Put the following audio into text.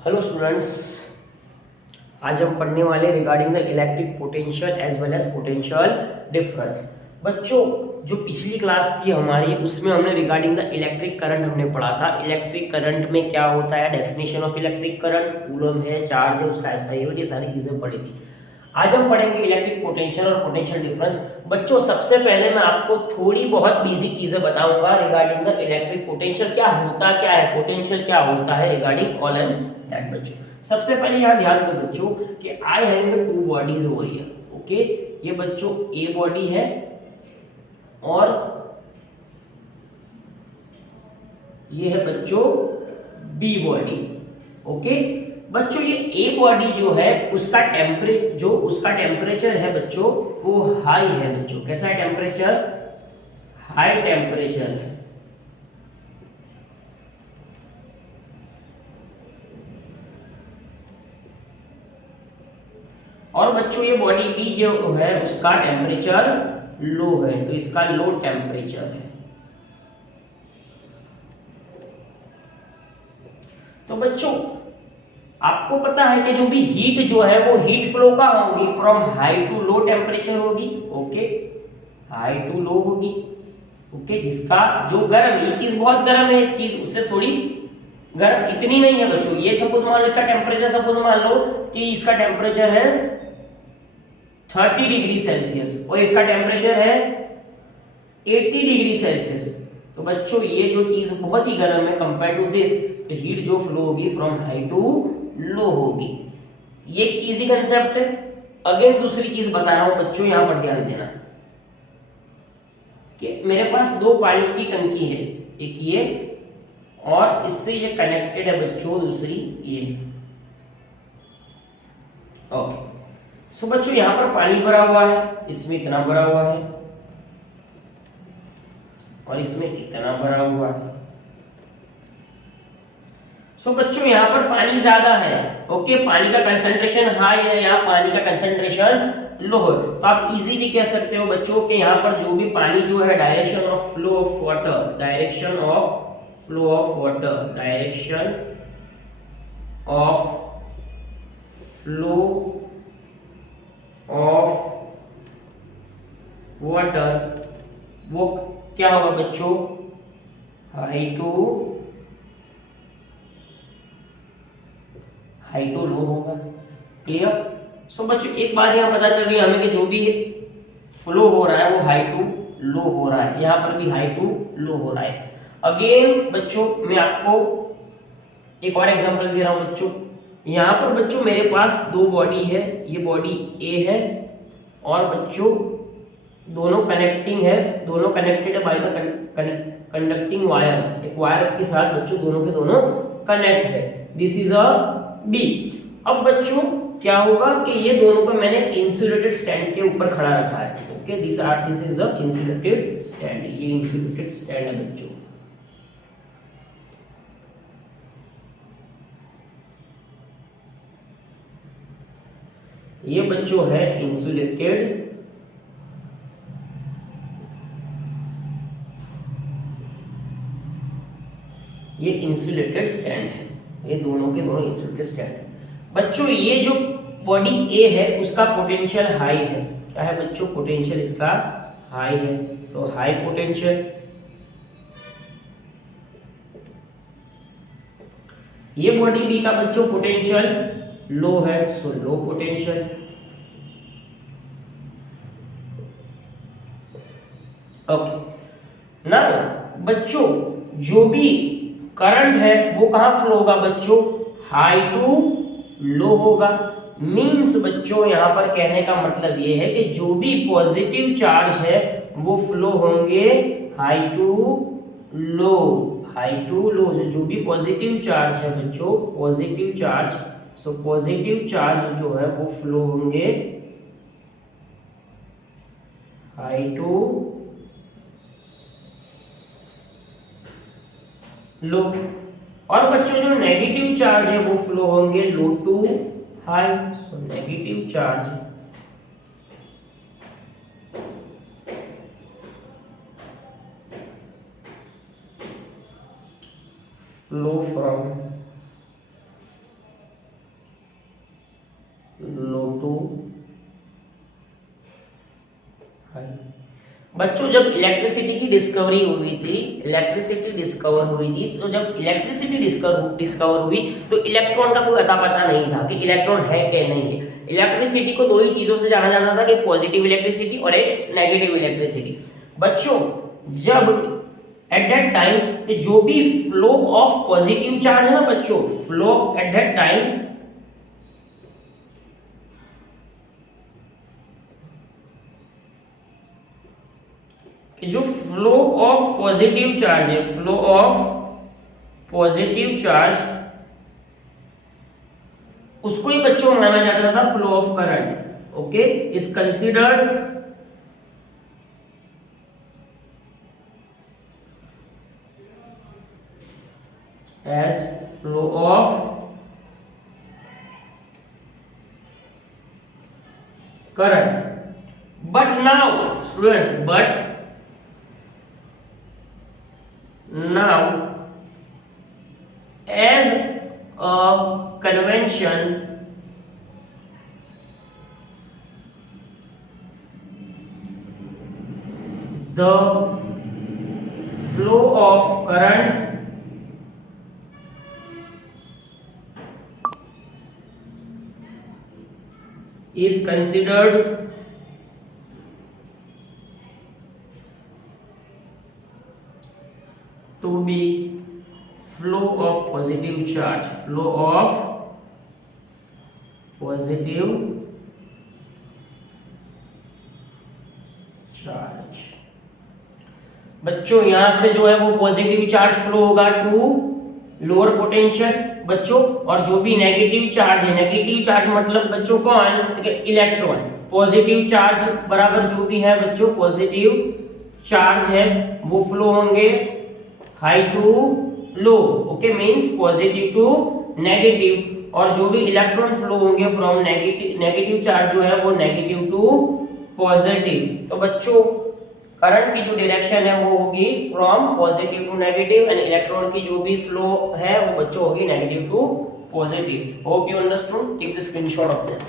Hello students, आज हम पढ़ने वाले regarding the electric potential as well as potential difference. बच्चों, जो पिछली क्लास थी हमारी, उसमें हमने रिगार्डिंग द इलेक्ट्रिक करंट हमने पढ़ा था। इलेक्ट्रिक करंट में क्या होता है, definition of electric current, coulomb है, चार्ज है, उसका एसआई यूनिट, ये सारी चीजें पढ़ी थी। आज हम पढ़ेंगे इलेक्ट्रिक पोटेंशियल और पोटेंशियल डिफरेंस। बच्चों, सबसे पहले मैं आपको थोड़ी बहुत बेसिक चीजें बताऊंगा रिगार्डिंग द इलेक्ट्रिक पोटेंशियल, क्या होता क्या है, पोटेंशियल क्या होता है, रिगार्डिंग ऑल एंड दैट। बच्चों, सबसे पहले यहाँ ध्यान दो बच्चों कि I have two bodies over here. Okay, ये बच्चों ए बॉडी है और ये है बच्चों बी बॉडी। ओके बच्चों, ये ए बॉडी जो है उसका टेम्परेचर है बच्चों वो हाई है। बच्चों कैसा है टेम्परेचर, हाई टेम्परेचर है। और बच्चों ये बॉडी बी जो है उसका टेम्परेचर लो है, तो इसका लो टेम्परेचर है। तो बच्चों आपको पता है कि जो भी हीट जो है वो हीट फ्लो का होगी, from high to low temperature होगी। ओके, हाई टू लो होगी। ओके, जिसका जो गर्म, ये चीज बहुत गर्म है, चीज उससे थोड़ी गर्म इतनी नहीं है बच्चों। ये सपोज मान लो इसका टेम्परेचर, सपोज मान लो कि इसका टेम्परेचर है 30 डिग्री सेल्सियस और इसका टेम्परेचर है 80 डिग्री सेल्सियस। तो बच्चों ये जो चीज बहुत ही गर्म है कंपेयर टू दिस, तो हीट जो फ्लो होगी फ्रॉम हाई टू लो होगी। ये इजी कंसेप्ट है। अगेन दूसरी चीज बता रहा हूं बच्चों, यहां पर ध्यान देना कि मेरे पास दो पानी की टंकी है, एक ये और इससे ये कनेक्टेड है बच्चों दूसरी ये। ओके, सो बच्चों यहां पर पानी भरा हुआ है, इसमें इतना भरा हुआ है और इसमें इतना भरा हुआ है। सो बच्चों यहां पर पानी ज्यादा है। ओके, पानी का कंसंट्रेशन हाई है, यहाँ पानी का कंसंट्रेशन लो है। तो आप इजीली कह सकते हो बच्चों कि यहाँ पर जो भी पानी जो है, direction of flow of water, direction of flow of water, direction of flow of water, वो क्या होगा बच्चों, हाई टू लो होगा। क्लियर? सो बच्चों एक बात यहाँ पता चल रही है हमें कि जो भी फ्लो हो रहा है वो हाई टू लो हो रहा है, यहाँ पर भी हाई टू लो हो रहा है। अगेन बच्चों मैं आपको एक और एग्जांपल दे रहा हूं बच्चों। यहाँ पर बच्चों मेरे पास दो बॉडी है, ये बॉडी ए है और बच्चों दोनों कनेक्टिंग है, दोनों कनेक्टेड है बाय द कंडक्टिंग वायर। एक वायर के साथ बच्चों दोनों के दोनों कनेक्ट है। This is A B. अब बच्चों क्या होगा कि ये दोनों को मैंने इंसुलेटेड स्टैंड के ऊपर खड़ा रखा है। Okay, this is the insulated stand, ये इंसुलेटेड स्टैंड है बच्चों। ये बच्चों है इंसुलेटेड ये इंसुलेटेड स्टैंड है, ये दोनों के दोनों इंसुलेटेड स्टैंड है। बच्चों ये जो बॉडी ए है उसका पोटेंशियल हाई है। क्या है बच्चों, पोटेंशियल इसका हाई है, तो हाई पोटेंशियल। ये बॉडी बी का बच्चों पोटेंशियल लो है, सो लो पोटेंशियल। ओके, ना बच्चों जो भी करंट है वो कहां फ्लो होगा बच्चों, हाई टू लो होगा। मींस बच्चों यहां पर कहने का मतलब ये है कि जो भी पॉजिटिव चार्ज है वो फ्लो होंगे high to low, high to low. जो भी पॉजिटिव चार्ज है बच्चों, positive charge, so positive charge जो है वो फ्लो होंगे हाई टू लो। और बच्चों जो नेगेटिव चार्ज है वो फ्लो होंगे low to high, so negative charge flow from बच्चों जब इलेक्ट्रिसिटी की डिस्कवरी हुई थी, इलेक्ट्रिसिटी डिस्कवर हुई थी, तो जब इलेक्ट्रिसिटी डिस्कवर हुई तो इलेक्ट्रॉन का कोई अता पता नहीं था कि इलेक्ट्रॉन है कि नहीं है। इलेक्ट्रिसिटी को दो ही चीजों से जाना जाता था कि पॉजिटिव इलेक्ट्रिसिटी और एक नेगेटिव इलेक्ट्रिसिटी। बच्चों जब एट दैट टाइम कि जो भी फ्लो ऑफ पॉजिटिव चार्ज है ना बच्चों, फ्लो एट दैट टाइम कि जो फ्लो ऑफ पॉजिटिव चार्ज है, फ्लो ऑफ पॉजिटिव चार्ज, उसको ही बच्चों माना जाता था flow of current. Okay, is considered as flow of current. But now students, but now as a convention the flow of current is considered to be flow of positive charge, flow of positive charge। बच्चों यहां से जो है वो positive charge flow होगा to lower potential बच्चों, और जो भी नेगेटिव चार्ज है, नेगेटिव चार्ज मतलब बच्चों कौन, इलेक्ट्रॉन। पॉजिटिव चार्ज बराबर जो भी है बच्चों पॉजिटिव चार्ज है वो फ्लो होंगे high to low. Okay, means positive to negative, और जो भी इलेक्ट्रॉन फ्लो होंगे फ्रॉम नेगेटिव चार्ज जो है वो नेगेटिव टू पॉजिटिव। तो बच्चों करंट की जो डायरेक्शन है वो होगी from positive to negative, and electron की जो भी फ्लो है वो बच्चों होगी negative to positive. Hope you understood, take the screenshot of this.